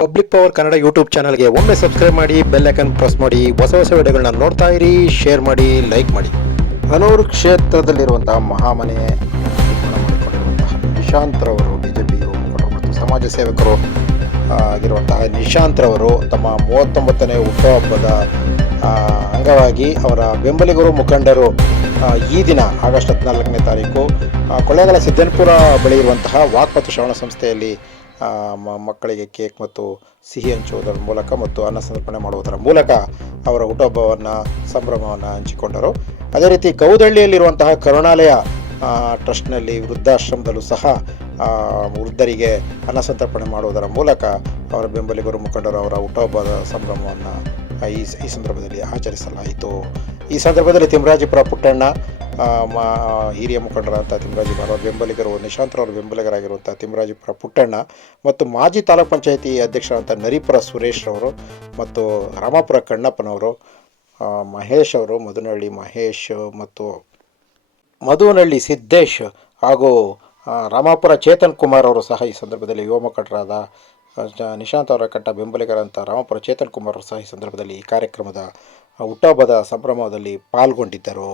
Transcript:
Public power Kannada YouTube ಚಾನಲ್ಗೆ ಒಮ್ಮೆ subscribe ಮಾಡಿ ಬೆಲ್ ಐಕನ್ ಪ್ರೆಸ್ ಮಾಡಿ, ಹೊಸ ಹೊಸ ವಿಡಿಯೋಗಳನ್ನ ನೋಡ್ತಾ ಇರಿ ಶೇರ್ ಮಾಡಿ ಲೈಕ್ ಮಾಡಿ. ಹನೂರು ಕ್ಷೇತ್ರದಲ್ಲಿರುವಂತಹ ಮಹಾಮನೆ ನಿಶಾಂತ್ರವರು ಬಿ ಜೆ ಪಿ ಮತ್ತು ಸಮಾಜ ಸೇವಕರು ಆಗಿರುವಂತಹ ಆಗಿರುವಂತಹ ನಿಶಾಂತ್ರವರು ತಮ್ಮ ಮೂವತ್ತೊಂಬತ್ತನೇ ಹುಟ್ಟುಹಬ್ಬದ ಹಬ್ಬದ ಅಂಗವಾಗಿ ಅವರ ಬೆಂಬಲಿಗರು, ಮುಖಂಡರು ಈ ದಿನ ಆಗಸ್ಟ್ ಹದಿನಾಲ್ಕನೇ ತಾರೀಕು ಕೊಳ್ಳೇಗಾಲ ಸಿದ್ದನಪುರ ಬಳಿ ಇರುವಂತಹ ಶ್ರವಣ ಸಂಸ್ಥೆಯಲ್ಲಿ ಮಕ್ಕಳಿಗೆ ಕೇಕ್ ಮತ್ತು ಸಿಹಿ ಹಂಚುವುದರ ಮೂಲಕ ಮತ್ತು ಅನ್ನ ಸಮರ್ಪಣೆ ಮಾಡುವುದರ ಮೂಲಕ ಅವರ ಹುಟ್ಟುಹಬ್ಬವನ್ನು, ಸಂಭ್ರಮವನ್ನು ಹಂಚಿಕೊಂಡರು. ಅದೇ ರೀತಿ ಗೌದಳ್ಳಿಯಲ್ಲಿರುವಂತಹ ಕರುಣಾಲಯ ಟ್ರಸ್ಟ್ನಲ್ಲಿ ವೃದ್ಧಾಶ್ರಮದಲ್ಲೂ ಸಹ ವೃದ್ಧರಿಗೆ ಅನ್ನ ಸಂತರ್ಪಣೆ ಮಾಡುವುದರ ಮೂಲಕ ಅವರ ಬೆಂಬಲಿಗರು ಮುಖಂಡರು ಅವರ ಹುಟ್ಟುಹಬ್ಬದ ಸಂಭ್ರಮವನ್ನು ಈ ಈ ಸಂದರ್ಭದಲ್ಲಿ ಆಚರಿಸಲಾಯಿತು. ಈ ಸಂದರ್ಭದಲ್ಲಿ ತಿಮ್ಮರಾಜಪುರ ಪುಟ್ಟಣ್ಣ ಮ ಹಿರಿಯ ತಿಮ್ಮರಾಜಿಪುರ ಅವರ ಬೆಂಬಲಿಗರು ನಿಶಾಂತರವರ ಬೆಂಬಲಿಗರಾಗಿರುವಂಥ ತಿಮ್ಮರಾಜಿಪುರ ಪುಟ್ಟಣ್ಣ ಮತ್ತು ಮಾಜಿ ತಾಲೂಕ್ ಪಂಚಾಯಿತಿ ಅಧ್ಯಕ್ಷರಾದಂಥ ನರಿಪುರ ಸುರೇಶ್ರವರು ಮತ್ತು ರಾಮಾಪುರ ಕಣ್ಣಪ್ಪನವರು ಮಹೇಶ್ ಅವರು ಮಧುನಹಳ್ಳಿ ಮಹೇಶ್ ಮತ್ತು ಮಧುವನಹಳ್ಳಿ ಸಿದ್ದೇಶ್ ಹಾಗೂ ರಾಮಾಪುರ ಚೇತನ್ ಕುಮಾರ್ ಅವರು ಸಹ ಈ ಸಂದರ್ಭದಲ್ಲಿ ಯುವ ಮುಖಂಡರಾದ ನಿಶಾಂತ್ ಅವರ ಕಟ್ಟ ಬೆಂಬಲಿಗರಂಥ ರಾಮಪುರ ಚೇತನ್ ಕುಮಾರ್ ಅವರು ಸಹ ಈ ಸಂದರ್ಭದಲ್ಲಿ ಈ ಕಾರ್ಯಕ್ರಮದ ಹುಟ್ಟುಹಬ್ಬದ ಸಂಭ್ರಮದಲ್ಲಿ ಪಾಲ್ಗೊಂಡಿದ್ದರು.